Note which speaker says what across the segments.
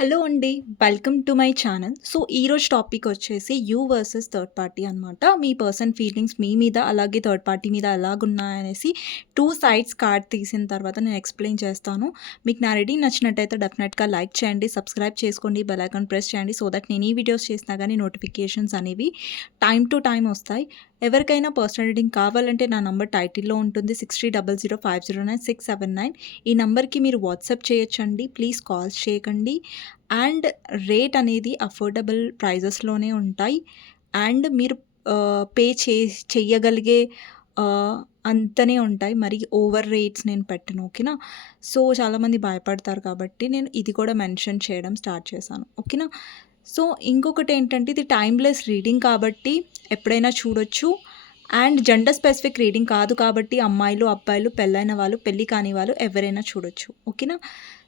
Speaker 1: Hello అండి. Welcome to my channel. So, ఈరోజు topic వచ్చేసి యూ వర్సెస్ థర్డ్ పార్టీ అనమాట. మీ పర్సన్ ఫీలింగ్స్ మీ మీద, అలాగే థర్డ్ పార్టీ మీద ఎలాగున్నాయనేసి టూ సైడ్స్ కార్డ్ తీసిన తర్వాత నేను ఎక్స్‌ప్లెయిన్ చేస్తాను. మీకు నా రెడీ నచ్చినట్టయితే డెఫినెట్‌గా లైక్ చేయండి, సబ్స్క్రైబ్ చేసుకోండి, బెల్ ఐకాన్ ప్రెస్ చేయండి. సో దట్ నేను ఈ వీడియోస్ చేసినా కానీ నోటిఫికేషన్స్ అనేవి టైం టు టైం వస్తాయి. ఎవరికైనా పర్సనల్ రీడింగ్ కావాలంటే నా నంబర్ టైటిల్‌లో ఉంటుంది. 6300509679 ఈ నంబర్‌కి మీరు వాట్సాప్ చేయొచ్చండి. ప్లీజ్ కాల్స్ చేయకండి. అండ్ రేట్ అనేది అఫోర్డబుల్ ప్రైజెస్‌లోనే ఉంటాయి. అండ్ మీరు పే చే చెయ్యగలిగే అంతనే ఉంటాయి. మరి ఓవర్ రేట్స్ నేను పెట్టను. ఓకేనా? సో, చాలామంది భయపడతారు కాబట్టి నేను ఇది కూడా మెన్షన్ చేయడం స్టార్ట్ చేశాను. ఓకేనా? సో, ఇంకొకటి ఏంటంటే ఇది టైమ్‌లెస్ రీడింగ్ కాబట్టి ఎప్పుడైనా చూడొచ్చు. అండ్ జెండర్ స్పెసిఫిక్ రీడింగ్ కాదు కాబట్టి అమ్మాయిలు, అబ్బాయిలు, పెళ్ళైన వాళ్ళు, పెళ్ళి కాని వాళ్ళు ఎవరైనా చూడొచ్చు. ఓకేనా?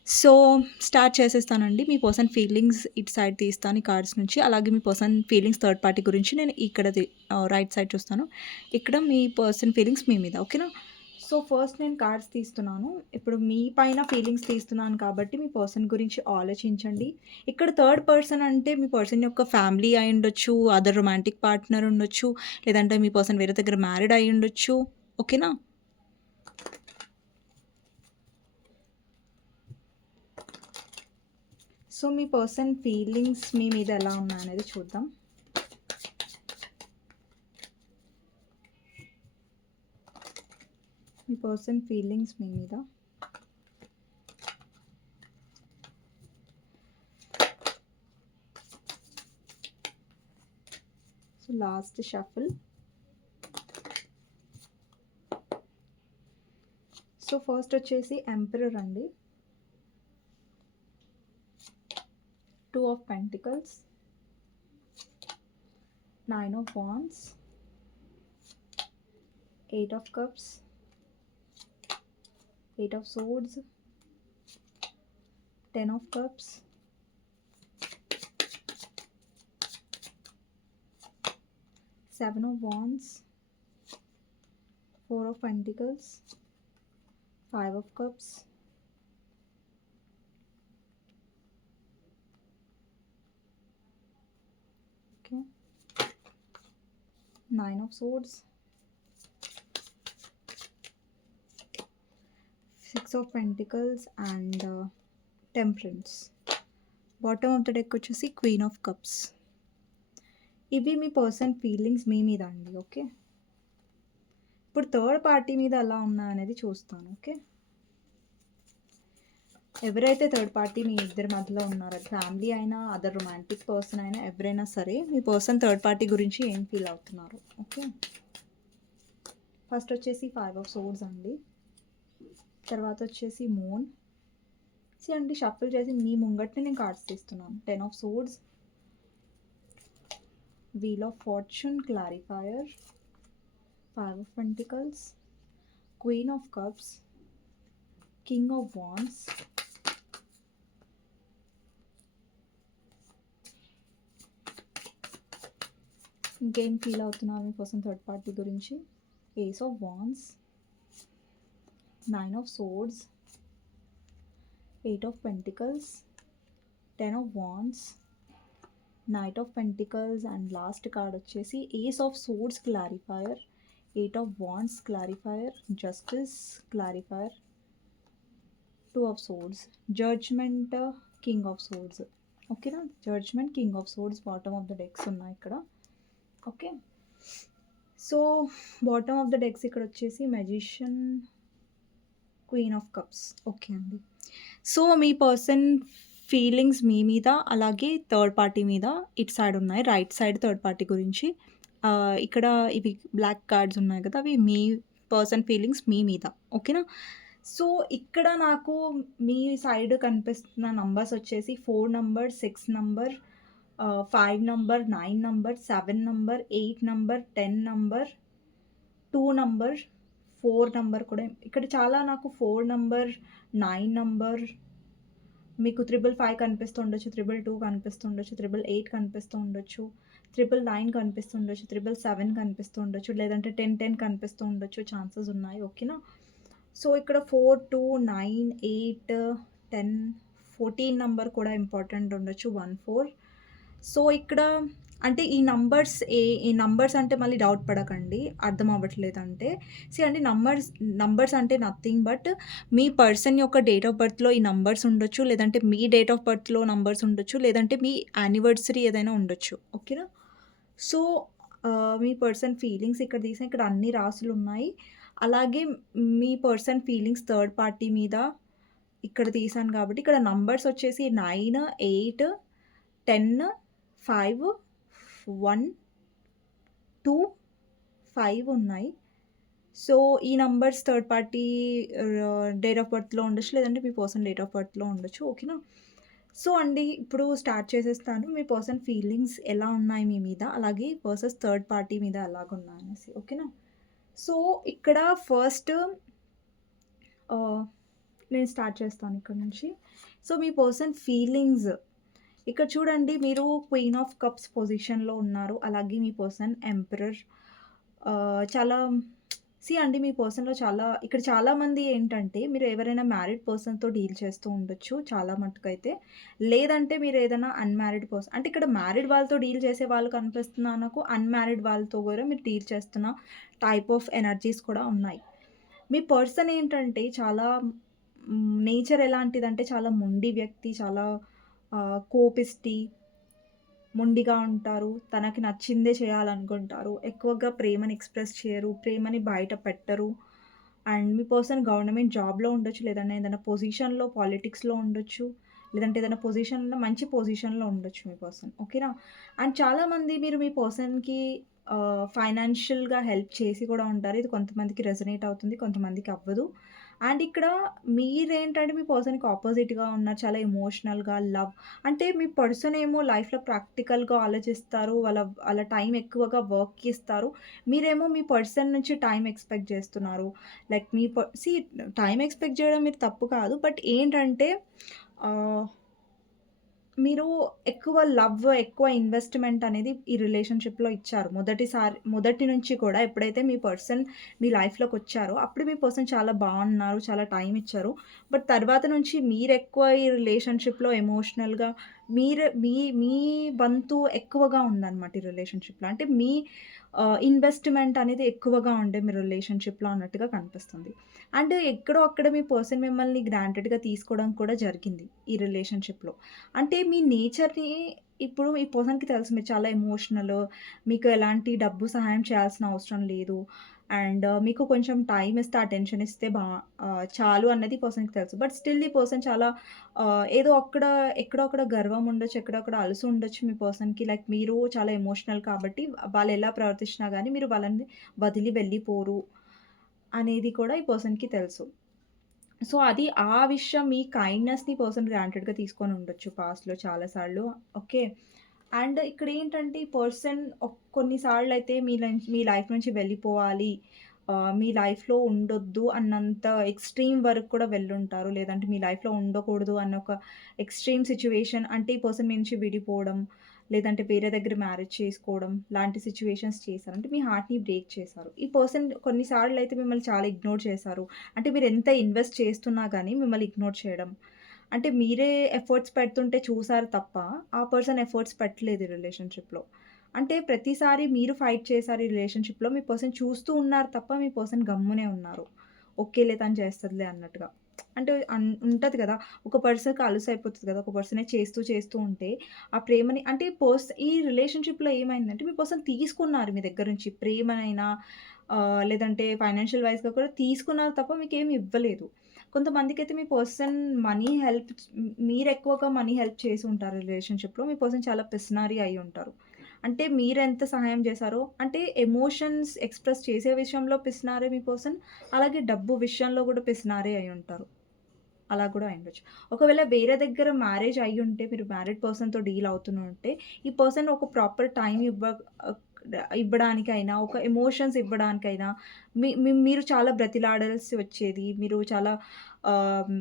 Speaker 1: సో, స్టార్ట్ చేసేస్తానండి. మీ పర్సన్ ఫీలింగ్స్ ఇటు సైడ్ తీస్తాను ఈ కార్డ్స్ నుంచి. అలాగే మీ పర్సన్ ఫీలింగ్స్ థర్డ్ పార్టీ గురించి నేను ఇక్కడ రైట్ సైడ్ చూస్తాను. ఇక్కడ మీ పర్సన్ ఫీలింగ్స్ మీ మీద. ఓకేనా? సో, ఫస్ట్ నేను కార్డ్స్ తీస్తున్నాను. ఇప్పుడు మీ పైన ఫీలింగ్స్ తీస్తున్నాను కాబట్టి మీ పర్సన్ గురించి ఆలోచించండి. ఇక్కడ థర్డ్ పర్సన్ అంటే మీ పర్సన్ యొక్క ఫ్యామిలీ అయ్యుండొచ్చు, అదర్ రొమాంటిక్ పార్ట్నర్ ఉండొచ్చు, లేదంటే మీ పర్సన్ వేరే దగ్గర మ్యారీడ్ అయ్యుండొచ్చు. ఓకేనా? సో, మీ పర్సన్ ఫీలింగ్స్ మీ మీద ఎలా ఉన్నాయనేది చూద్దాం. మీ పర్సన్ ఫీలింగ్స్ మీ మీద. So, last shuffle. So, first వచ్చేసి ఎంపరర్ అండి. two of pentacles. Nine of wands. Eight of cups. Eight of swords. Ten of cups. Seven of wands. Four of pentacles. Five of cups. 9 of swords. 6 of pentacles and uh, temperance. Bottom of the deck వచ్చేసి queen of cups. ఇవి మీ person feelings మీ మీద అండి. Okay. ఇప్పుడు third party మీద ఎలా ఉన్నాయనేది చూస్తాను. ఓకే. ఎవరైతే థర్డ్ పార్టీ మీ ఇద్దరి మధ్యలో ఉన్నారో ఫ్యామిలీ అయినా, అదర్ రొమాంటిక్ పర్సన్ అయినా ఎవరైనా సరే మీ పర్సన్ థర్డ్ పార్టీ గురించి ఏం ఫీల్ అవుతున్నారు. ఓకే. ఫస్ట్ వచ్చేసి ఫైవ్ ఆఫ్ సోర్స్ అండి. తర్వాత వచ్చేసి మూన్. సీ అండి షఫుల్ చేసి మీ ముంగట్ని నేను కార్డ్స్ తీస్తున్నాను. 10 of swords. Wheel of fortune clarifier. Five of pentacles. Queen of cups. King of wands ఇంకేం ఫీల్ అవుతున్నాను మీ కోసం థర్డ్ పార్టీ గురించి? Ace of wands nine of swords. Eight of pentacles. 10 of wands knight of pentacles and last card వచ్చేసి ace of swords clarifier. Eight of wands clarifier. Justice clarifier. Two of swords. Judgement, king of swords. ఓకేనా? Judgement, king of swords bottom of the decks ఉన్నాయి ఇక్కడ. Okay. So, bottom of the decks ఇక్కడ వచ్చేసి magician, queen of cups. Okay అండి. So, మీ person feelings మీ మీద, అలాగే థర్డ్ పార్టీ మీద ఇటు సైడ్ ఉన్నాయి. రైట్ సైడ్ థర్డ్ పార్టీ గురించి. ఇక్కడ ఇవి బ్లాక్ కార్డ్స్ ఉన్నాయి కదా! అవి మీ పర్సన్ ఫీలింగ్స్ మీ మీద. ఓకేనా? సో, ఇక్కడ నాకు మీ సైడ్ కనిపిస్తున్న నంబర్స్ వచ్చేసి four number, six number, five number nine number seven number eight number ten number two number four number కూడా ఇక్కడ చాలా నాకు ఫోర్ నంబర్ నైన్ నంబర్ మీకు త్రిబుల్ ఫైవ్ కనిపిస్తూ కనిపిస్తుండొచ్చు త్రిబుల్ టూ కనిపిస్తూ కనిపిస్తుండొచ్చు త్రిబుల్ ఎయిట్ కనిపిస్తూ కనిపిస్తుండొచ్చు త్రిబుల్ నైన్ కనిపిస్తుండొచ్చు త్రిబుల్ సెవెన్ కనిపిస్తూ కనిపిస్తుండొచ్చు లేదంటే టెన్ టెన్ కనిపిస్తూ ఉండొచ్చు ఛాన్సెస్ ఉన్నాయి ఓకేనా సో ఇక్కడ four two nine eight ten fourteen number కూడా ఇంపార్టెంట్ ఉండొచ్చు వన్ ఫోర్ సో, ఇక్కడ అంటే ఈ నంబర్స్ ఏ ఈ నంబర్స్ అంటే మళ్ళీ డౌట్ పడకండి. అర్థం అవ్వట్లేదంటే. సీ అండి నంబర్స్ నంబర్స్ అంటే నథింగ్ బట్ మీ పర్సన్ యొక్క డేట్ ఆఫ్ బర్త్‌లో ఈ నంబర్స్ ఉండొచ్చు. లేదంటే మీ డేట్ ఆఫ్ బర్త్‌లో నంబర్స్ ఉండొచ్చు. లేదంటే మీ యానివర్సరీ ఏదైనా ఉండొచ్చు. ఓకేనా? సో, మీ పర్సన్ ఫీలింగ్స్ ఇక్కడ తీసిన ఇక్కడ అన్ని రాసులున్నాయి. అలాగే మీ పర్సన్ ఫీలింగ్స్ థర్డ్ పార్టీ మీద ఇక్కడ తీసాను కాబట్టి ఇక్కడ నంబర్స్ వచ్చేసి 9, 8, 10, 5, 1, 2, 5 ఉన్నాయి. సో, ఈ numbers third party date of బర్త్‌లో ఉండొచ్చు. లేదంటే మీ పర్సన్ డేట్ ఆఫ్ బర్త్‌లో ఉండొచ్చు. ఓకేనా? సో, అండి ఇప్పుడు స్టార్ట్ చేసేస్తాను. మీ పర్సన్ ఫీలింగ్స్ ఎలా ఉన్నాయి మీ మీద? అలాగే వర్సెస్ థర్డ్ పార్టీ మీద ఎలాగున్నాయనేసి. ఓకేనా? సో, ఇక్కడ ఫస్ట్ నేను స్టార్ట్ చేస్తాను ఇక్కడ నుంచి. సో, మీ పర్సన్ ఫీలింగ్స్ ఇక్కడ చూడండి మీరు క్వీన్ ఆఫ్ కప్స్ పొజిషన్‌లో ఉన్నారు. అలాగే మీ పర్సన్ ఎంపరర్ చాలా సీ అండి మీ పర్సన్‌లో చాలా ఇక్కడ చాలామంది ఏంటంటే మీరు ఎవరైనా మ్యారీడ్ పర్సన్‌తో డీల్ చేస్తూ ఉండొచ్చు చాలా మటుకైతే లేదంటే మీరు ఏదైనా అన్‌మ్యారీడ్ పర్సన్ అంటే ఇక్కడ మ్యారీడ్ వాళ్ళతో డీల్ చేసే వాళ్ళు కనిపిస్తున్నా నాకు. అన్‌మ్యారీడ్ వాళ్ళతో కూడా మీరు డీల్ చేస్తున్న టైప్ ఆఫ్ ఎనర్జీస్ కూడా ఉన్నాయి. మీ పర్సన్ ఏంటంటే చాలా నేచర్ ఎలాంటిదంటే చాలా మొండి వ్యక్తి. చాలా కోపిస్టి మొండిగా ఉంటారు. తనకి నచ్చిందే చేయాలనుకుంటారు. ఎక్కువగా ప్రేమని ఎక్స్‌ప్రెస్ చేయరు. ప్రేమని బయట పెట్టరు. అండ్ మీ పర్సన్ గవర్నమెంట్ జాబ్‌లో ఉండొచ్చు. లేదంటే ఏదైనా పొజిషన్‌లో పాలిటిక్స్‌లో ఉండొచ్చు. లేదంటే ఏదైనా పొజిషన్‌లో మంచి పొజిషన్‌లో ఉండొచ్చు మీ పర్సన్. ఓకేనా? అండ్ చాలామంది మీరు మీ పర్సన్‌కి ఫైనాన్షియల్‌గా హెల్ప్ చేసి కూడా ఉంటారు. ఇది కొంతమందికి రెజనేట్ అవుతుంది. కొంతమందికి అవ్వదు. అండ్ ఇక్కడ మీరేంటంటే మీ పర్సన్‌కి ఆపోజిట్గా ఉన్నారు. చాలా ఎమోషనల్‌గా లవ్ అంటే మీ పర్సన్ ఏమో లైఫ్‌లో ప్రాక్టికల్‌గా ఆలోచిస్తారు. వాళ్ళ వాళ్ళ టైం ఎక్కువగా వర్క్‌కి ఇస్తారు. మీరేమో మీ పర్సన్ నుంచి టైం ఎక్స్‌పెక్ట్ చేస్తున్నారు. లైక్ మీ పర్ సీ టైం ఎక్స్‌పెక్ట్ చేయడం మీరు తప్పు కాదు. బట్ ఏంటంటే మీరు ఎక్కువ లవ్, ఎక్కువ ఇన్వెస్ట్‌మెంట్ అనేది ఈ రిలేషన్‌షిప్‌లో ఇచ్చారు. మొదటిసారి మొదటి నుంచి కూడా ఎప్పుడైతే మీ పర్సన్ మీ లైఫ్లోకి వచ్చారో అప్పుడు మీ పర్సన్ చాలా బాగున్నారు. చాలా టైం ఇచ్చారు. బట్ తర్వాత నుంచి మీరు ఎక్కువ ఈ రిలేషన్‌షిప్‌లో ఎమోషనల్‌గా మీరు మీ మీ వంతు ఎక్కువగా ఉందన్నమాట ఈ రిలేషన్‌షిప్‌లో. అంటే మీ ఇన్వెస్ట్‌మెంట్ అనేది ఎక్కువగా ఉండే మీ రిలేషన్‌షిప్‌లో అన్నట్టుగా కనిపిస్తుంది. అండ్ ఎక్కడో అక్కడ మీ పర్సన్ మిమ్మల్ని గ్రాంటెడ్‌గా తీసుకోవడం కూడా జరిగింది ఈ రిలేషన్‌షిప్‌లో. అంటే మీ నేచర్‌ని ఇప్పుడు ఈ పర్సన్‌కి తెలుసు మీరు చాలా ఎమోషనల్. మీకు ఎలాంటి డబ్బు సహాయం చేయాల్సిన అవసరం లేదు. అండ్ మీకు కొంచెం టైం ఇస్తే, అటెన్షన్ ఇస్తే బా చాలు అన్నది పర్సన్‌కి తెలుసు. బట్ స్టిల్ ఈ పర్సన్ చాలా ఏదో అక్కడ ఎక్కడొక్కడ గర్వం ఉండొచ్చు. ఎక్కడొక్కడ అలసు ఉండొచ్చు మీ పర్సన్‌కి. లైక్ మీరు చాలా ఎమోషనల్ కాబట్టి వాళ్ళు ఎలా ప్రవర్తించినా కానీ మీరు వాళ్ళని వదిలి వెళ్ళిపోరు అనేది కూడా ఈ పర్సన్‌కి తెలుసు. సో, అది ఆ విషయం మీ కైండ్‌నెస్‌ని పర్సన్ గ్రాంటెడ్‌గా తీసుకొని ఉండొచ్చు పాస్ట్‌లో చాలాసార్లు ఓకే. అండ్ ఇక్కడ ఏంటంటే ఈ పర్సన్ కొన్నిసార్లు అయితే మీ మీ లైఫ్ నుంచి వెళ్ళిపోవాలి. మీ లైఫ్‌లో ఉండొద్దు అన్నంత ఎక్స్‌ట్రీమ్ వరకు కూడా వెళ్ళుంటారు. లేదంటే మీ లైఫ్‌లో ఉండకూడదు అన్న ఒక ఎక్స్‌ట్రీమ్ సిచ్యువేషన్ అంటే ఈ పర్సన్ మీ నుంచి విడిపోవడం, లేదంటే వేరే దగ్గర మ్యారేజ్ చేసుకోవడం లాంటి సిచ్యువేషన్స్ చేశారు. అంటే మీ హార్ట్‌ని బ్రేక్ చేశారు. ఈ పర్సన్ కొన్నిసార్లు అయితే మిమ్మల్ని చాలా ఇగ్నోర్ చేశారు. అంటే మీరు ఎంత ఇన్వెస్ట్ చేస్తున్నా కానీ మిమ్మల్ని ఇగ్నోర్ చేయడం. అంటే మీరే ఎఫర్ట్స్ పెడుతుంటే చూసారు తప్ప ఆ పర్సన్ ఎఫర్ట్స్ పెట్టలేదు రిలేషన్‌షిప్‌లో. అంటే ప్రతిసారి మీరు ఫైట్ చేశారు ఈ రిలేషన్‌షిప్‌లో. మీ పర్సన్ చూస్తూ ఉన్నారు తప్ప మీ పర్సన్ గమ్మునే ఉన్నారు. ఓకేలే తను చేస్తుందిలే అన్నట్టుగా. అంటే అన్ ఉంటుంది కదా! ఒక పర్సన్‌కి అయిపోతుంది కదా! ఒక పర్సనే చేస్తూ చేస్తూ ఉంటే ఆ ప్రేమని అంటే పర్స్ ఈ రిలేషన్‌షిప్‌లో ఏమైందంటే మీ పర్సన్ తీసుకున్నారు మీ దగ్గర నుంచి ప్రేమనైనా లేదంటే ఫైనాన్షియల్ వైస్‌గా కూడా తీసుకున్నారు తప్ప మీకు ఏమి ఇవ్వలేదు. కొంతమందికైతే మీ పర్సన్ మనీ హెల్ప్ మీరు ఎక్కువగా మనీ హెల్ప్ చేసి ఉంటారు రిలేషన్‌షిప్‌లో. మీ పర్సన్ చాలా పిసినారి అయి ఉంటారు. అంటే మీరు ఎంత సహాయం చేశారో అంటే ఎమోషన్స్ ఎక్స్‌ప్రెస్ చేసే విషయంలో పిసినారే మీ పర్సన్. అలాగే డబ్బు విషయంలో కూడా పిసినారే ఉంటారు అలా కూడా అయ్యుండొచ్చు. ఒకవేళ వేరే దగ్గర మ్యారేజ్ అయ్యుంటే మీరు మ్యారీడ్ పర్సన్‌తో డీల్ అవుతుంటే ఈ పర్సన్ ఒక ప్రాపర్ టైం ఇవ్వ ఇవ్వడానికైనా, ఒక ఎమోషన్స్ ఇవ్వడానికైనా మీ మీరు చాలా బ్రతిలాడాల్సి వచ్చేది. మీరు చాలా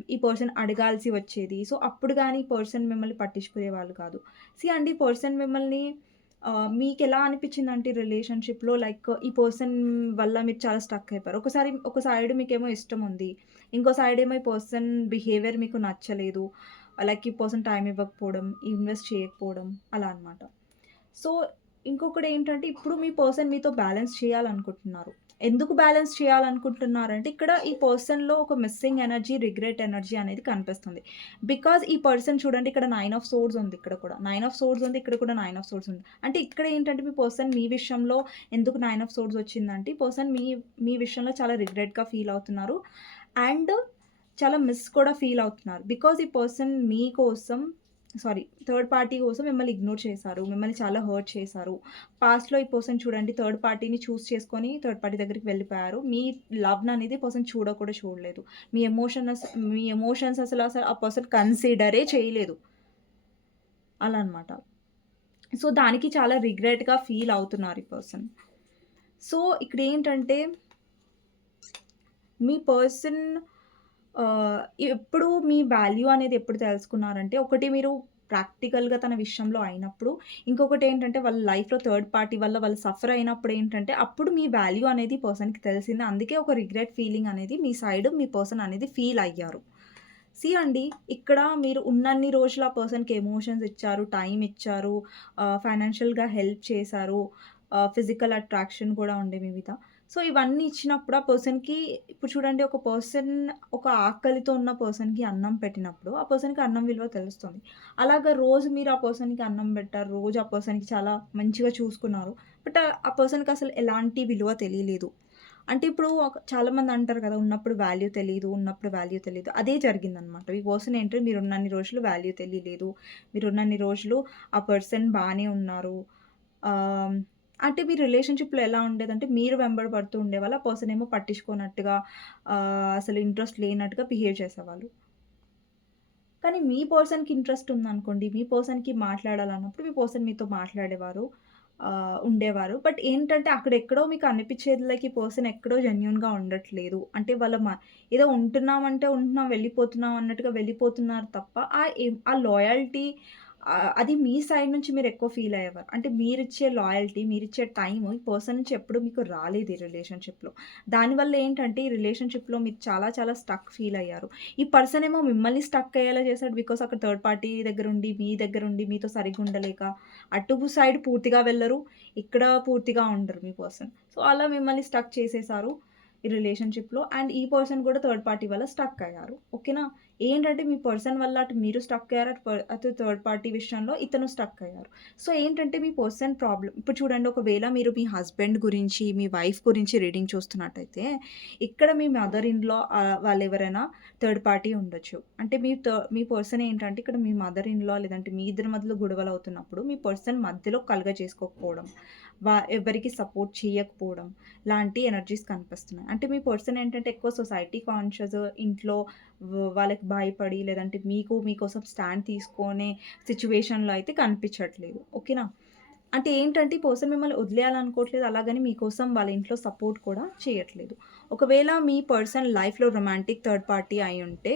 Speaker 1: ఈ పర్సన్ అడగాల్సి వచ్చేది. సో, అప్పుడు కానీ ఈ పర్సన్ మిమ్మల్ని పట్టించుకునేవాళ్ళు కాదు. సీ అండి పర్సన్ మిమ్మల్ని మీకు ఎలా అనిపించిందంటే రిలేషన్‌షిప్‌లో లైక్ ఈ పర్సన్ వల్ల మీరు చాలా స్ట్రక్ అయిపోయారు. ఒకసారి ఒక సైడ్ మీకేమో ఇష్టం ఉంది. ఇంకో సైడ్ ఏమో ఈ పర్సన్ బిహేవియర్ మీకు నచ్చలేదు. లైక్ ఈ పర్సన్ టైం ఇవ్వకపోవడం, ఇన్వెస్ట్ చేయకపోవడం అలా అనమాట. సో, ఇంకొకటి ఏంటంటే ఇప్పుడు మీ పర్సన్ మీతో బ్యాలెన్స్ చేయాలనుకుంటున్నారు. ఎందుకు బ్యాలెన్స్ చేయాలనుకుంటున్నారంటే ఇక్కడ ఈ పర్సన్‌లో ఒక మిస్సింగ్ ఎనర్జీ, రిగ్రెట్ ఎనర్జీ అనేది కనిపిస్తుంది. బికాజ్ ఈ పర్సన్ చూడండి ఇక్కడ నైన్ ఆఫ్ సోర్స్ ఉంది ఇక్కడ కూడా. నైన్ ఆఫ్ సోర్స్ ఉంది. ఇక్కడ కూడా నైన్ ఆఫ్ సోర్స్ ఉంది. అంటే ఇక్కడ ఏంటంటే మీ పర్సన్ మీ విషయంలో ఎందుకు నైన్ ఆఫ్ సోర్స్ వచ్చిందంటే ఈ పర్సన్ మీ మీ విషయంలో చాలా రిగ్రెట్‌గా ఫీల్ అవుతున్నారు. అండ్ చాలా మిస్ కూడా ఫీల్ అవుతున్నారు. బికాజ్ ఈ పర్సన్ మీకోసం సారీ థర్డ్ పార్టీ కోసం మిమ్మల్ని ఇగ్నోర్ చేశారు. మిమ్మల్ని చాలా హర్ట్ చేశారు. పాస్ట్‌లో ఈ పర్సన్ చూడండి థర్డ్ పార్టీని చూస్ చేసుకొని థర్డ్ పార్టీ దగ్గరికి వెళ్ళిపోయారు. మీ లవ్‌ననేది పర్సన్ చూడ కూడా చూడలేదు. మీ ఎమోషన్ మీ ఎమోషన్స్ అసలు అసలు ఆ పర్సన్ కన్సిడరే చేయలేదు. అలా అనమాట. సో, దానికి చాలా రిగ్రెట్‌గా ఫీల్ అవుతున్నారు ఈ పర్సన్. సో, ఇక్కడ ఏంటంటే మీ పర్సన్ ఆహ్, ఎప్పుడు మీ వాల్యూ అనేది ఎప్పుడు తెలుసుకున్నారంటే ఒకటి మీరు ప్రాక్టికల్‌గా తన విషయంలో అయినప్పుడు, ఇంకొకటేంటంటే వాళ్ళ లైఫ్‌లో థర్డ్ పార్టీ వల్ల వాళ్ళు సఫర్ అయినప్పుడు ఏంటంటే అప్పుడు మీ వాల్యూ అనేది పర్సన్‌కి తెలిసింది. అందుకే ఒక రిగ్రెట్ ఫీలింగ్ అనేది మీ సైడ్ మీ పర్సన్ అనేది ఫీల్ అయ్యారు. సీ అండి ఇక్కడ మీరు ఉన్నన్ని రోజులు ఆ పర్సన్‌కి ఎమోషన్స్ ఇచ్చారు, టైం ఇచ్చారు, ఆహ్, ఫైనాన్షియల్‌గా హెల్ప్ చేశారు, ఆహ్, ఫిజికల్ అట్రాక్షన్ కూడా ఉండే మీ మీద. సో, ఇవన్నీ ఇచ్చినప్పుడు ఆ పర్సన్‌కి ఇప్పుడు చూడండి ఒక పర్సన్ ఒక ఆకలితో ఉన్న పర్సన్‌కి అన్నం పెట్టినప్పుడు ఆ పర్సన్‌కి అన్నం విలువ తెలుస్తుంది. అలాగా రోజు మీరు ఆ పర్సన్‌కి అన్నం పెట్టారు. రోజు ఆ పర్సన్‌కి చాలా మంచిగా చూసుకున్నారు. బట్ ఆ పర్సన్‌కి అసలు ఎలాంటి విలువ తెలియలేదు. అంటే ఇప్పుడు చాలామంది అంటారు కదా! ఉన్నప్పుడు వాల్యూ తెలీదు, ఉన్నప్పుడు వాల్యూ తెలియదు అదే జరిగిందనమాట. ఈ పర్సన్ ఏంటంటే మీరున్నన్ని రోజులు వాల్యూ తెలియలేదు. మీరున్నన్ని రోజులు ఆ పర్సన్ బాగానే ఉన్నారు. అంటే మీ రిలేషన్‌షిప్‌లో ఎలా ఉండేదంటే మీరు వెంబడి పడుతూ ఉండేవాళ్ళు. ఆ పర్సన్ ఏమో పట్టించుకోనట్టుగా అసలు ఇంట్రెస్ట్ లేనట్టుగా బిహేవ్ చేసేవాళ్ళు. కానీ మీ పర్సన్‌కి ఇంట్రెస్ట్ ఉందనుకోండి, మీ పర్సన్‌కి మాట్లాడాలన్నప్పుడు మీ పర్సన్ మీతో మాట్లాడేవారు. ఉండేవారు. బట్ ఏంటంటే అక్కడెక్కడో మీకు అనిపించేది లైక్ ఈ పర్సన్ ఎక్కడో జెన్యున్గా ఉండట్లేదు. అంటే వాళ్ళ మ ఏదో ఉంటున్నామంటే ఉంటున్నాం, వెళ్ళిపోతున్నాం అన్నట్టుగా వెళ్ళిపోతున్నారు తప్ప ఆ ఆ లాయల్టీ అది మీ సైడ్ నుంచి మీరు ఎక్కువ ఫీల్ అయ్యేవారు. అంటే మీరిచ్చే లాయల్టీ, మీరిచ్చే టైం ఈ పర్సన్ నుంచి ఎప్పుడు మీకు రాలేదు ఈ రిలేషన్‌షిప్‌లో. దానివల్ల ఏంటంటే ఈ రిలేషన్‌షిప్‌లో మీరు చాలా చాలా స్టక్ ఫీల్ అయ్యారు. ఈ పర్సన్ ఏమో మిమ్మల్ని స్టక్ అయ్యేలా చేశాడు బికాస్ అక్కడ థర్డ్ పార్టీ దగ్గర ఉండి మీ దగ్గర ఉండి మీతో సరిగ్గా ఉండలేక అటు సైడ్ పూర్తిగా వెళ్ళరు ఇక్కడ పూర్తిగా ఉండరు మీ పర్సన్. సో, అలా మిమ్మల్ని స్టక్ చేసేసారు ఈ రిలేషన్‌షిప్‌లో. అండ్ ఈ పర్సన్ కూడా థర్డ్ పార్టీ వల్ల స్టక్ అయ్యారు. ఓకేనా? ఏంటంటే మీ పర్సన్ వల్ల అటు మీరు స్టక్ అయ్యారు. అటు అటు థర్డ్ పార్టీ విషయంలో ఇతను స్టక్ అయ్యారు. సో, ఏంటంటే మీ పర్సన్ ప్రాబ్లం ఇప్పుడు చూడండి ఒకవేళ మీరు మీ హస్బెండ్ గురించి, మీ వైఫ్ గురించి రీడింగ్ చూస్తున్నట్టయితే ఇక్కడ మీ మదర్ ఇన్ లా ఎవరైనా థర్డ్ పార్టీ ఉండొచ్చు. అంటే మీ మీ పర్సన్ ఏంటంటే ఇక్కడ మీ మదర్ ఇన్ లా లేదంటే మీ ఇద్దరి మధ్యలో గొడవలు అవుతున్నప్పుడు మీ పర్సన్ మధ్యలో కలుగ చేసుకోకపోవడం వా ఎవరికీ సపోర్ట్ చేయకపోవడం లాంటి ఎనర్జీస్ కనిపిస్తున్నాయి. అంటే మీ పర్సన్ ఏంటంటే ఎక్కువ సొసైటీ కాన్షియస్ ఇంట్లో వాళ్ళకి భయపడి లేదంటే మీకు మీకోసం స్టాండ్ తీసుకునే సిచ్యువేషన్లో అయితే కనిపించట్లేదు. ఓకేనా? అంటే ఏంటంటే ఈ పర్సన్ మిమ్మల్ని వదిలేయాలనుకోవట్లేదు. అలాగని మీకోసం వాళ్ళ ఇంట్లో సపోర్ట్ కూడా చేయట్లేదు. ఒకవేళ మీ పర్సన్ లైఫ్‌లో రొమాంటిక్ థర్డ్ పార్టీ అయి ఉంటే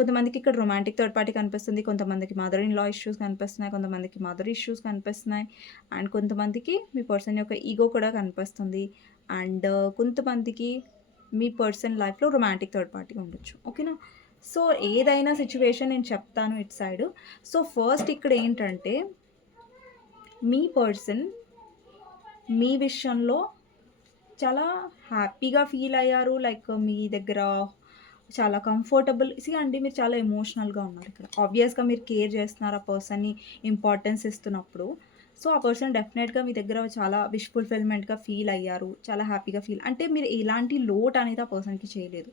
Speaker 1: కొంతమందికి ఇక్కడ రొమాంటిక్ థర్డ్ పార్టీ కనిపిస్తుంది. కొంతమందికి మదర్ ఇన్ లా ఇష్యూస్ కనిపిస్తున్నాయి. కొంతమందికి మదర్ ఇష్యూస్ కనిపిస్తున్నాయి. అండ్ కొంతమందికి మీ పర్సన్ యొక్క ఈగో కూడా కనిపిస్తుంది. అండ్ uh, కొంతమందికి మీ పర్సన్ లైఫ్‌లో రొమాంటిక్ థర్డ్ పార్టీ ఉండొచ్చు. ఓకేనా? సో, ఏదైనా సిచ్యువేషన్ నేను చెప్తాను ఇటు సైడ్ సో, ఫస్ట్ ఇక్కడ ఏంటంటే మీ పర్సన్ మీ విషయంలో చాలా హ్యాపీగా ఫీల్ అయ్యారు. లైక్ మీ దగ్గర చాలా కంఫర్టబుల్ సీ అండి మీరు చాలా ఎమోషనల్‌గా ఉన్నారు ఇక్కడ. ఆబ్వియస్‌గా మీరు కేర్ చేస్తున్నారు ఆ పర్సన్‌ని ఇంపార్టెన్స్ ఇస్తున్నప్పుడు. సో, ఆ పర్సన్ డెఫినెట్‌గా మీ దగ్గర చాలా విష్ ఫుల్‌ఫిల్‌మెంట్‌గా ఫీల్ అయ్యారు. చాలా హ్యాపీగా ఫీల్ అంటే మీరు ఎలాంటి లోట్ అనేది ఆ పర్సన్‌కి చేయలేదు.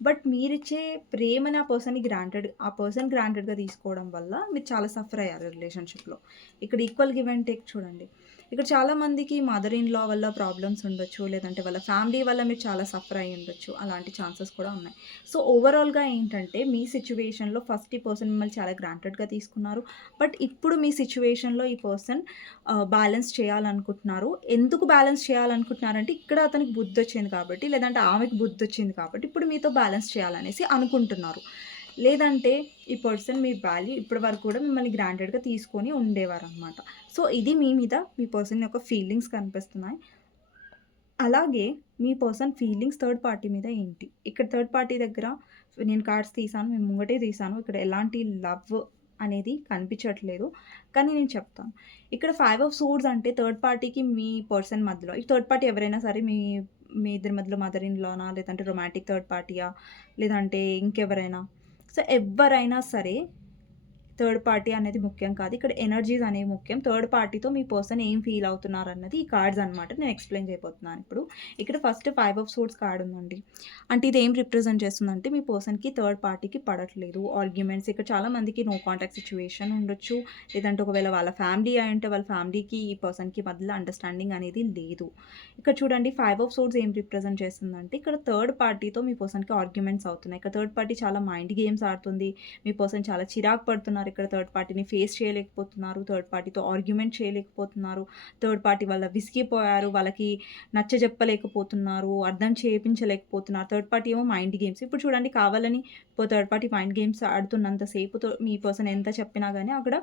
Speaker 1: బట్ మీరిచ్చే ప్రేమని ఆ పర్సన్‌ని గ్రాంటెడ్ ఆ పర్సన్ గ్రాంటెడ్‌గా తీసుకోవడం వల్ల మీరు చాలా సఫర్ అయ్యారు రిలేషన్‌షిప్‌లో. ఇక్కడ ఈక్వల్ గివ్ అండ్ టేక్ చూడండి. ఇక్కడ చాలామందికి మదర్ ఇన్ లా వల్ల ప్రాబ్లమ్స్ ఉండొచ్చు. లేదంటే వాళ్ళ ఫ్యామిలీ వల్ల మీరు చాలా సఫర్ అయ్యి ఉండొచ్చు. అలాంటి ఛాన్సెస్ కూడా ఉన్నాయి. సో, ఓవరాల్‌గా ఏంటంటే మీ సిచ్యువేషన్లో ఫస్ట్ ఈ పర్సన్ మిమ్మల్ని చాలా గ్రాంటెడ్‌గా తీసుకున్నారు. బట్ ఇప్పుడు మీ సిచ్యువేషన్లో ఈ పర్సన్ బ్యాలెన్స్ చేయాలనుకుంటున్నారు. ఎందుకు బ్యాలెన్స్ చేయాలనుకుంటున్నారంటే ఇక్కడ అతనికి బుద్ధి వచ్చింది కాబట్టి, లేదంటే ఆమెకి బుద్ధొచ్చింది కాబట్టి ఇప్పుడు మీతో బ్యాలెన్స్ చేయాలనేసి అనుకుంటున్నారు. లేదంటే ఈ పర్సన్ మీ వాల్యూ ఇప్పటి వరకు కూడా మిమ్మల్ని గ్రాంటెడ్‌గా తీసుకొని ఉండేవారు అనమాట సో, ఇది మీ మీద మీ పర్సన్ యొక్క ఫీలింగ్స్ కనిపిస్తున్నాయి. అలాగే మీ పర్సన్ ఫీలింగ్స్ థర్డ్ పార్టీ మీద ఏంటి? ఇక్కడ థర్డ్ పార్టీ దగ్గర నేను కార్డ్స్ తీసాను. మేము ముంగటే తీసాను. ఇక్కడ ఎలాంటి లవ్ అనేది కనిపించట్లేదు. కానీ నేను చెప్తాను. ఇక్కడ ఫైవ్ ఆఫ్ సూడ్స్ అంటే థర్డ్ పార్టీకి మీ పర్సన్ మధ్యలో ఈ థర్డ్ పార్టీ ఎవరైనా సరే మీ మీ ఇద్దరి మధ్యలో మదర్ ఇన్ లానా? లేదంటే రొమాంటిక్ థర్డ్ పార్టీయా? లేదంటే ఇంకెవరైనా? సో, ఎవరైనా సరే థర్డ్ పార్టీ అనేది ముఖ్యం కాదు. ఇక్కడ ఎనర్జీస్ అనేవి ముఖ్యం. థర్డ్ పార్టీతో మీ పర్సన్ ఏం ఫీల్ అవుతున్నారు అన్నది ఈ కార్డ్స్ అనమాట. నేను ఎక్స్‌ప్లెయిన్ చేయబోతున్నాను ఇప్పుడు. ఇక్కడ first five of swords card ఉందండి. అంటే ఇది ఏం రిప్రజెంట్ చేస్తుందంటే మీ పర్సన్‌కి థర్డ్ పార్టీకి పడట్లేదు. ఆర్గ్యుమెంట్స్ ఇక్కడ చాలా మందికి నో కాంటాక్ట్ సిచ్యువేషన్ ఉండొచ్చు. లేదంటే ఒకవేళ వాళ్ళ ఫ్యామిలీ అంటే వాళ్ళ ఫ్యామిలీకి ఈ పర్సన్‌కి మధ్యలో అండర్‌స్టాండింగ్ అనేది లేదు. ఇక్కడ చూడండి ఫైవ్ ఆఫ్ సోర్స్ ఏం రిప్రజెంట్ చేస్తుందంటే ఇక్కడ థర్డ్ పార్టీతో మీ పర్సన్‌కి ఆర్గ్యుమెంట్స్ అవుతున్నాయి. ఇక్కడ థర్డ్ పార్టీ చాలా మైండ్ గేమ్స్ ఆడుతుంది. మీ పర్సన్ చాలా చిరాకు పడుతున్నారు. ఇక్కడ థర్డ్ పార్టీని ఫేస్ చేయలేకపోతున్నారు. థర్డ్ పార్టీతో ఆర్గ్యుమెంట్ చేయలేకపోతున్నారు. థర్డ్ పార్టీ వల్ల విసిగిపోయారు. వాళ్ళకి నచ్చ చెప్పలేకపోతున్నారు అర్థం చేయించలేకపోతున్నారు థర్డ్ పార్టీ ఏమో మైండ్ గేమ్స్. ఇప్పుడు చూడండి కావాలని థర్డ్ పార్టీ మైండ్ గేమ్స్ ఆడుతున్నంతసేపు మీ పర్సన్ ఎంత చెప్పినా కానీ అక్కడ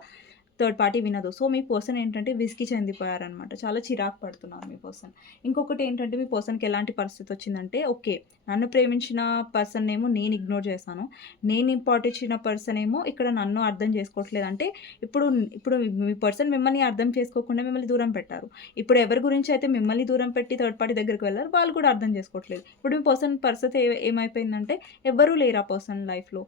Speaker 1: థర్డ్ పార్టీ వినదు. సో, మీ పర్సన్ ఏంటంటే విసిగి చెందిపోయారనమాట. చాలా చిరాకు పడుతున్నారు మీ పర్సన్. ఇంకొకటి ఏంటంటే మీ పర్సన్‌కి ఎలాంటి పరిస్థితి వచ్చిందంటే ఓకే. నన్ను ప్రేమించిన పర్సన్ ఏమో నేను ఇగ్నోర్ చేశాను. నేను ఇంపార్ట్ ఇచ్చిన పర్సన్ ఏమో ఇక్కడ నన్ను అర్థం చేసుకోవట్లేదు. అంటే ఇప్పుడు ఇప్పుడు మీ పర్సన్ మిమ్మల్ని అర్థం చేసుకోకుండా మిమ్మల్ని దూరం పెట్టారు. ఇప్పుడు ఎవరి గురించి అయితే మిమ్మల్ని దూరం పెట్టి థర్డ్ పార్టీ దగ్గరికి వెళ్ళారు వాళ్ళు కూడా అర్థం చేసుకోవట్లేదు. ఇప్పుడు మీ పర్సన్ పరిస్థితి ఏమైపోయిందంటే ఎవ్వరూ లేరు ఆ పర్సన్ లైఫ్‌లో.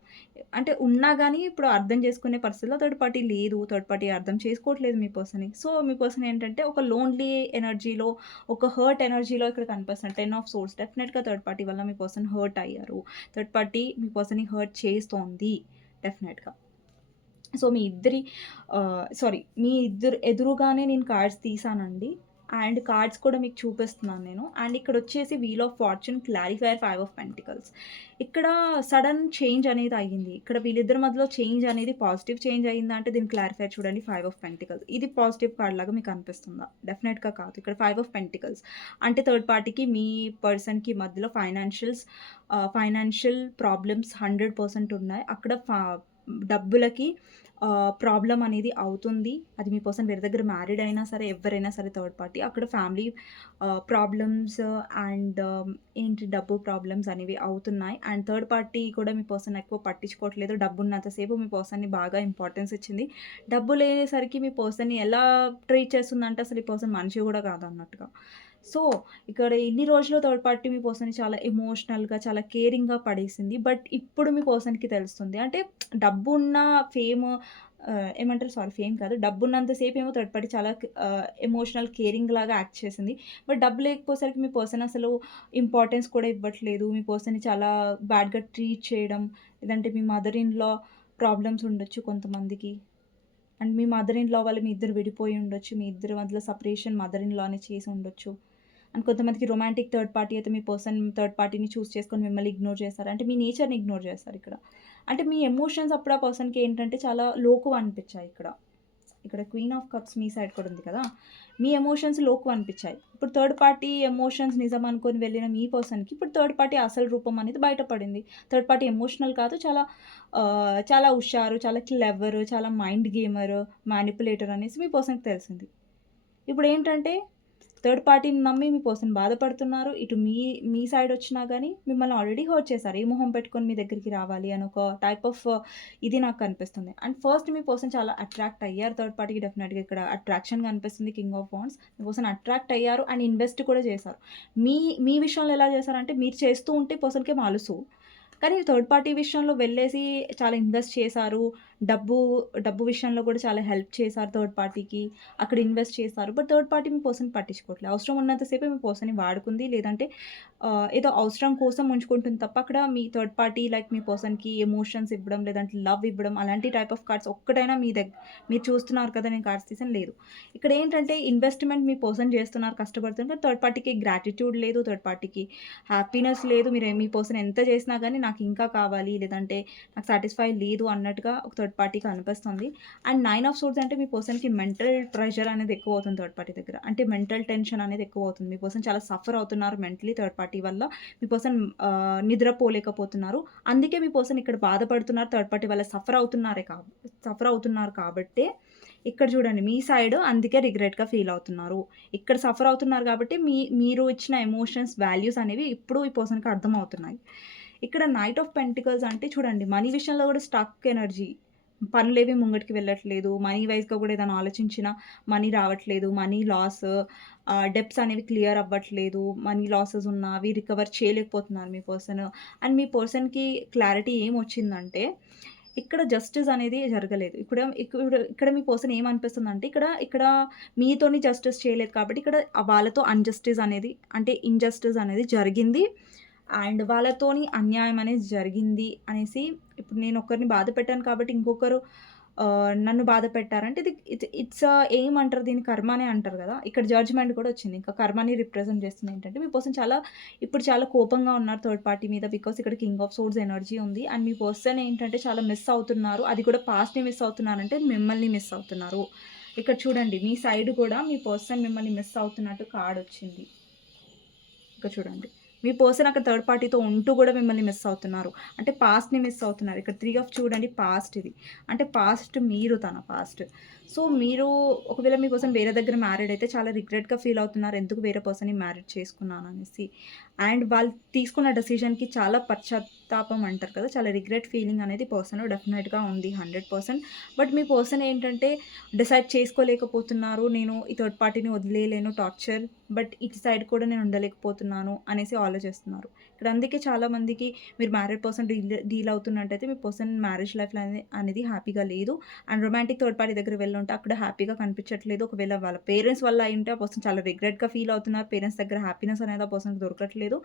Speaker 1: అంటే ఉన్నా కానీ ఇప్పుడు అర్థం చేసుకునే పరిస్థితిలో థర్డ్ పార్టీ లేదు. థర్డ్ పార్టీ అర్థం చేసుకోవట్లేదు మీ పర్సన్‌ని. సో, మీ పర్సన్ ఏంటంటే ఒక లోన్లీ ఎనర్జీలో, ఒక హర్ట్ ఎనర్జీలో ఇక్కడ కనిపిస్తుంది. 10 ఆఫ్ సోర్స్ డెఫినెట్గా థర్డ్ పార్టీ వల్ల మీ పర్సన్ హర్ట్ అయ్యారు. థర్డ్ పార్టీ మీ పర్సన్‌ని హర్ట్ చేస్తోంది డెఫినెట్గా సో, మీ ఇద్దరి uh, సారీ మీ ఇద్దరు ఎదురుగానే నేను కార్డ్స్ తీసానండి. అండ్ కార్డ్స్ కూడా మీకు చూపిస్తున్నాను నేను. అండ్ ఇక్కడ వచ్చేసి wheel of fortune, clarifier five of pentacles. ఇక్కడ సడన్ చేంజ్ అనేది అయ్యింది. ఇక్కడ వీళ్ళిద్దరి మధ్యలో చేంజ్ అనేది పాజిటివ్ చేంజ్ అయ్యిందా అంటే దీని క్లారిఫై చూడండి ఫైవ్ ఆఫ్ పెంటికల్స్. ఇది పాజిటివ్ కార్డ్ లాగా మీకు అనిపిస్తుందా? డెఫినెట్గా కాదు. ఇక్కడ ఫైవ్ ఆఫ్ పెంటికల్స్. అంటే థర్డ్ పార్టీకి మీ పర్సన్‌కి మధ్యలో ఫైనాన్షియల్స్ ఫైనాన్షియల్ ప్రాబ్లమ్స్ 100% ఉన్నాయి. అక్కడ ఫా డబ్బులకి ప్రాబ్లం అనేది అవుతుంది. అది మీ పర్సన్ వేరే దగ్గర మ్యారీడ్ అయినా సరే, ఎవరైనా సరే థర్డ్ పార్టీ. అక్కడ ఫ్యామిలీ ప్రాబ్లమ్స్ అండ్ ఏంటి డబ్బు ప్రాబ్లమ్స్ అనేవి అవుతున్నాయి. అండ్ థర్డ్ పార్టీ కూడా మీ పర్సన్ ఎక్కువ పట్టించుకోవట్లేదు. డబ్బు ఉన్నంతసేపు మీ పర్సన్‌ని బాగా ఇంపార్టెన్స్ ఇచ్చింది. డబ్బు లేనేసరికి మీ పర్సన్‌ని ఎలా ట్రీట్ చేస్తుందంటే అసలు ఈ పర్సన్ మనిషి కూడా కాదన్నట్టుగా. సో, ఇక్కడ ఇన్ని రోజులు థర్డ్ పార్టీ మీ పర్సన్‌ని చాలా ఎమోషనల్‌గా, చాలా కేరింగ్‌గా పడేసింది. బట్ ఇప్పుడు మీ పర్సన్‌కి తెలుస్తుంది. అంటే డబ్బు ఉన్న ఫేమ్ ఏమంటారు సారీ ఫేమ్ కాదు. డబ్బున్నంతసేపు ఏమో థర్డ్ పార్టీ చాలా ఎమోషనల్ కేరింగ్ లాగా యాక్ట్ చేసింది. బట్ డబ్బు లేకపోసరికి మీ పర్సన్ అసలు ఇంపార్టెన్స్ కూడా ఇవ్వట్లేదు. మీ పర్సన్‌ని చాలా బ్యాడ్‌గా ట్రీట్ చేయడం, లేదంటే మీ మదర్ ఇన్ లా ప్రాబ్లమ్స్ ఉండొచ్చు కొంతమందికి. అండ్ మీ మదర్ ఇన్ లా వాళ్ళు మీ ఇద్దరు విడిపోయి ఉండొచ్చు. మీ ఇద్దరు మధ్యలో సపరేషన్ మదర్ ఇన్ లానే చేసి ఉండొచ్చు. అండ్ కొంతమందికి రొమాంటిక్ థర్డ్ పార్టీ అయితే మీ పర్సన్ థర్డ్ పార్టీని చూస్ చేసుకొని మిమ్మల్ని ఇగ్నోర్ చేస్తారు. అంటే మీ నేచర్‌ని ఇగ్నోర్ చేస్తారు ఇక్కడ. అంటే మీ ఎమోషన్స్ అప్పుడు ఆ పర్సన్‌కి ఏంటంటే చాలా లోకు అనిపించాయి ఇక్కడ. ఇక్కడ క్వీన్ ఆఫ్ కప్స్ మీ సైడ్ కూడా ఉంది కదా! మీ ఎమోషన్స్ లోకు అనిపించాయి. ఇప్పుడు థర్డ్ పార్టీ ఎమోషన్స్ నిజం అనుకొని వెళ్ళిన మీ పర్సన్‌కి ఇప్పుడు థర్డ్ పార్టీ అసలు రూపం అనేది బయటపడింది. థర్డ్ పార్టీ ఎమోషనల్ కాదు. చాలా చాలా హుషారు, చాలా క్లెవర్, చాలా మైండ్ గేమర్, మ్యానిపులేటర్ అనేసి మీ పర్సన్‌కి తెలిసింది. ఇప్పుడు ఏంటంటే థర్డ్ పార్టీని నమ్మి మీ పర్సన్ బాధపడుతున్నారు. ఇటు మీ మీ సైడ్ వచ్చినా కానీ మిమ్మల్ని ఆల్రెడీ హర్ట్ చేశారు. ఏ మొహం పెట్టుకొని మీ దగ్గరికి రావాలి అని ఒక టైప్ ఆఫ్ uh, ఇది నాకు కనిపిస్తుంది. అండ్ ఫస్ట్ మీ పర్సన్ చాలా అట్రాక్ట్ అయ్యారు థర్డ్ పార్టీకి డెఫినెట్గా ఇక్కడ అట్రాక్షన్ కనిపిస్తుంది కింగ్ ఆఫ్ వాండ్స్. మీ పర్సన్ అట్రాక్ట్ అయ్యారు అండ్ ఇన్వెస్ట్ కూడా చేశారు. మీ మీ విషయంలో ఎలా చేశారంటే మీరు చేస్తూ ఉంటే పర్సన్కే మాలుసు కానీ థర్డ్ పార్టీ విషయంలో వెళ్ళేసి చాలా ఇన్వెస్ట్ చేశారు. డబ్బు డబ్బు విషయంలో కూడా చాలా హెల్ప్ చేశారు థర్డ్ పార్టీకి. అక్కడ ఇన్వెస్ట్ చేశారు. బట్ థర్డ్ పార్టీ మీ పర్సన్ పట్టించుకోవట్లేదు. అవసరం ఉన్నంతసేపు మీ పర్సన్‌ని వాడుకుంది. లేదంటే ఏదో అవసరం కోసం ఉంచుకుంటుంది తప్ప అక్కడ మీ థర్డ్ పార్టీ లైక్ మీ పర్సన్‌కి ఎమోషన్స్ ఇవ్వడం, లేదంటే లవ్ ఇవ్వడం అలాంటి టైప్ ఆఫ్ కార్డ్స్ ఒక్కటైనా మీ దగ్గర మీరు చూస్తున్నారు కదా! నేను కార్డ్స్ తీసాను లేదు. ఇక్కడ ఏంటంటే ఇన్వెస్ట్‌మెంట్ మీ పర్సన్ చేస్తున్నారు, కష్టపడుతున్నారు. థర్డ్ పార్టీకి గ్రాటిట్యూడ్ లేదు. థర్డ్ పార్టీకి హ్యాపీనెస్ లేదు. మీరు మీ పర్సన్ ఎంత చేసినా కానీ నాకు ఇంకా కావాలి లేదంటే నాకు సాటిస్ఫై లేదు అన్నట్టుగా ఒక థర్డ్ థర్డ్ పార్టీకి అనిపిస్తుంది. అండ్ నైన్ ఆఫ్ సోర్స్ అంటే మీ పర్సన్‌కి మెంటల్ ప్రెషర్ అనేది ఎక్కువ అవుతుంది థర్డ్ పార్టీ దగ్గర. అంటే మెంటల్ టెన్షన్ అనేది ఎక్కువ అవుతుంది. మీ పర్సన్ చాలా సఫర్ అవుతున్నారు మెంటలీ థర్డ్ పార్టీ వల్ల. మీ పర్సన్ నిద్రపోలేకపోతున్నారు. అందుకే మీ పర్సన్ ఇక్కడ బాధపడుతున్నారు థర్డ్ పార్టీ వల్ల సఫర్ అవుతున్నారే కాబ సఫర్ అవుతున్నారు కాబట్టే ఇక్కడ చూడండి మీ సైడ్ అందుకే రిగ్రెట్‌గా ఫీల్ అవుతున్నారు. ఇక్కడ సఫర్ అవుతున్నారు కాబట్టి మీ మీరు ఇచ్చిన ఎమోషన్స్, వాల్యూస్ అనేవి ఇప్పుడు ఈ పర్సన్‌కి అర్థమవుతున్నాయి. ఇక్కడ నైట్ ఆఫ్ పెంటికల్స్ అంటే చూడండి మనీ విషయంలో కూడా స్టక్ ఎనర్జీ. పనులేవి ముంగటికి వెళ్ళట్లేదు. మనీ వైస్‌గా కూడా ఏదైనా ఆలోచించినా మనీ రావట్లేదు. మనీ లాస్ డెప్స్ అనేవి క్లియర్ అవ్వట్లేదు. మనీ లాసెస్ ఉన్న అవి రికవర్ చేయలేకపోతున్నారు మీ పర్సన్. అండ్ మీ పర్సన్‌కి క్లారిటీ ఏం వచ్చిందంటే ఇక్కడ జస్టిస్ అనేది జరగలేదు. ఇక్కడ ఇక్కడ ఇక్కడ మీ పర్సన్ ఏమనిపిస్తుంది అంటే ఇక్కడ ఇక్కడ మీతోని జస్టిస్ చేయలేదు కాబట్టి ఇక్కడ వాళ్ళతో అన్‌జస్టిస్ అనేది అంటే ఇన్‌జస్టిస్ అనేది జరిగింది. అండ్ వాళ్ళతోని అన్యాయం అనేది జరిగింది అనేసి ఇప్పుడు నేను ఒకరిని బాధ పెట్టాను కాబట్టి ఇంకొకరు నన్ను బాధ పెట్టారంటే ఇది ఇట్ ఇట్స్ ఏమంటారు దీన్ని కర్మ అనే అంటారు కదా! ఇక్కడ జడ్జ్‌మెంట్ కూడా వచ్చింది. ఇంకా కర్మని రిప్రజెంట్ చేస్తుంది ఏంటంటే మీ పర్సన్ చాలా ఇప్పుడు చాలా కోపంగా ఉన్నారు థర్డ్ పార్టీ మీద. బికాస్ ఇక్కడ కింగ్ ఆఫ్ సోర్స్ ఎనర్జీ ఉంది. అండ్ మీ పర్సన్ ఏంటంటే చాలా మిస్ అవుతున్నారు. అది కూడా పాస్ట్‌ని మిస్ అవుతున్నారంటే మిమ్మల్ని మిస్ అవుతున్నారు. ఇక్కడ చూడండి మీ సైడ్ కూడా మీ పర్సన్ మిమ్మల్ని మిస్ అవుతున్నట్టు కార్డ్ వచ్చింది. ఇక్కడ చూడండి. మీ పర్సన్ అక్కడ థర్డ్ పార్టీతో ఉంటూ కూడా మిమ్మల్ని మిస్ అవుతున్నారు. అంటే పాస్ట్‌ని మిస్ అవుతున్నారు. ఇక్కడ త్రీ ఆఫ్ చూడండి పాస్ట్ ఇది. అంటే పాస్ట్ మీరు తన పాస్ట్. సో, మీరు ఒకవేళ మీ వేరే దగ్గర మ్యారీడ్ అయితే చాలా రిగ్రెట్‌గా ఫీల్ అవుతున్నారు. ఎందుకు వేరే పర్సన్‌ని మ్యారేజ్ చేసుకున్నాను అనేసి. అండ్ వాళ్ళు తీసుకున్న డెసిషన్‌కి చాలా పశ్చాత్తాపం అంటారు కదా! చాలా రిగ్రెట్ ఫీలింగ్ అనేది పర్సన్‌లో డెఫినెట్‌గా ఉంది 100%. బట్ మీ పర్సన్ ఏంటంటే డిసైడ్ చేసుకోలేకపోతున్నారు. నేను ఈ థర్డ్ పార్టీని వదిలేయలేను టార్చర్. బట్ ఇటు సైడ్ కూడా నేను ఉండలేకపోతున్నాను అనేసి ఆలోచిస్తున్నారు. ఇక్కడ అందుకే చాలామందికి మీరు మ్యారీడ్ పర్సన్ డీల్ డీల్ అవుతున్నట్టయితే మీ పర్సన్ మ్యారేజ్ లైఫ్‌లో అనేది అనేది హ్యాపీగా లేదు. అండ్ రొమాంటిక్ థర్డ్ పార్టీ దగ్గర ఉంటే అక్కడ హ్యాపీగా కనిపించట్లేదు. ఒకవేళ వాళ్ళ పేరెంట్స్ వల్ల అయ్యుంటే ఆ పర్సన్ చాలా రిగ్రెట్‌గా ఫీల్ అవుతున్నారు. పేరెంట్స్ దగ్గర హ్యాపీనెస్ అనేది ఆ పర్సన్‌కి దొరకట్లేదు.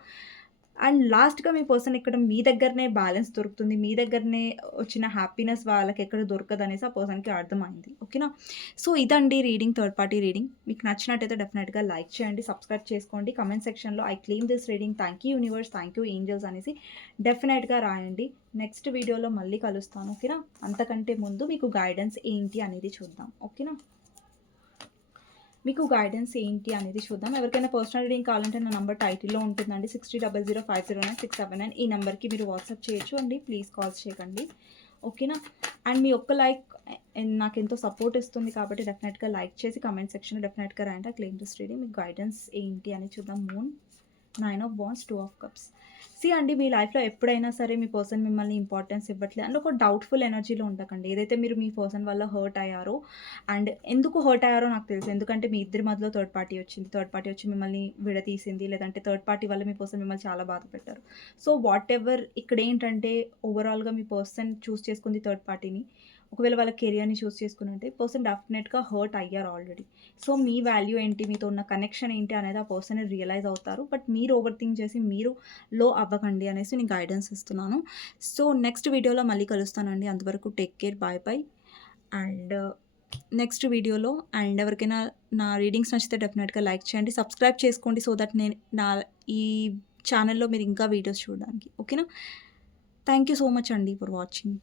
Speaker 1: అండ్ లాస్ట్‌గా మీ పర్సన్ ఇక్కడ మీ దగ్గరనే బ్యాలెన్స్ దొరుకుతుంది. మీ దగ్గరనే వచ్చిన హ్యాపీనెస్ వాళ్ళకెక్కడ దొరకదనేసి ఆ పర్సన్‌కి అర్థమైంది. ఓకేనా? సో, ఇదండి రీడింగ్ థర్డ్ పార్టీ రీడింగ్. మీకు నచ్చినట్టయితే డెఫినెట్‌గా లైక్ చేయండి. సబ్స్క్రైబ్ చేసుకోండి. కామెంట్ సెక్షన్‌లో I claim this reading. Thank you universe. Thank you angels అనేసి డెఫినెట్‌గా రాయండి. నెక్స్ట్ వీడియోలో మళ్ళీ కలుస్తాను. ఓకేనా? అంతకంటే ముందు మీకు గైడెన్స్ ఏంటి అనేది చూద్దాం. ఓకేనా? మీకు గైడెన్స్ ఏంటి అనేది చూద్దాం. ఎవరికైనా పర్సనల్ రీడింగ్ కావాలంటే నా నంబర్ టైటిల్‌లో ఉంటుందండి. 6000509679 ఈ నెంబర్కి మీరు వాట్సాప్ చేయొచ్చు అండి. ప్లీజ్ కాల్స్ చేయకండి. ఓకేనా? అండ్ మీ ఒక్క లైక్ eh, నాకు ఎంతో సపోర్ట్ ఇస్తుంది కాబట్టి డెఫినెట్‌గా లైక్ చేసి కమెంట్ సెక్షన్‌లో డెఫినెట్‌గా రాయండి. ఆ క్లెయిమ్ దిస్ మీకు గైడెన్స్ ఏంటి అని చూద్దాం. Moon, nine of wands two of cups. See అండి మీ లైఫ్‌లో ఎప్పుడైనా సరే మీ పర్సన్ మిమ్మల్ని ఇంపార్టెన్స్ ఇవ్వట్లేదు అండ్ ఒక డౌట్‌ఫుల్ ఎనర్జీలో ఉండకండి. ఏదైతే మీరు మీ పర్సన్ వల్ల హర్ట్ అయ్యారో అండ్ ఎందుకు హర్ట్ అయ్యారో నాకు తెలుసు. ఎందుకంటే మీ ఇద్దరి మధ్యలో థర్డ్ పార్టీ వచ్చింది. థర్డ్ పార్టీ వచ్చి మిమ్మల్ని విడతీసింది లేదంటే థర్డ్ పార్టీ వల్ల మీ పర్సన్ మిమ్మల్ని చాలా బాధ పెట్టారు. సో, వాట్ ఎవర్ ఇక్కడ ఏంటంటే ఓవరాల్‌గా మీ పర్సన్ చూస్ చేసుకుంది థర్డ్ పార్టీని. ఒకవేళ వాళ్ళ కెరియర్‌ని చూస్ చేసుకునుంటే పర్సన్ డెఫినెట్‌గా హర్ట్ అయ్యారు ఆల్రెడీ. సో, మీ వాల్యూ ఏంటి? మీతో ఉన్న కనెక్షన్ ఏంటి? అనేది ఆ పర్సన్ రియలైజ్ అవుతారు. బట్ మీరు ఓవర్ థింక్ చేసి మీరు లో అవ్వకండి అనేసి నేను గైడెన్స్ ఇస్తున్నాను. సో, నెక్స్ట్ వీడియోలో మళ్ళీ కలుస్తానండి. అంతవరకు take care. Bye bye. And next వీడియోలో అండ్ ఎవరికైనా నా రీడింగ్స్ నచ్చితే డెఫినెట్‌గా లైక్ చేయండి. సబ్స్క్రైబ్ చేసుకోండి. సో దట్ నేను నా ఈ ఛానల్లో మీరు ఇంకా వీడియోస్ చూడడానికి. ఓకేనా? థ్యాంక్ యూ సో మచ్ అండి ఫర్ వాచింగ్.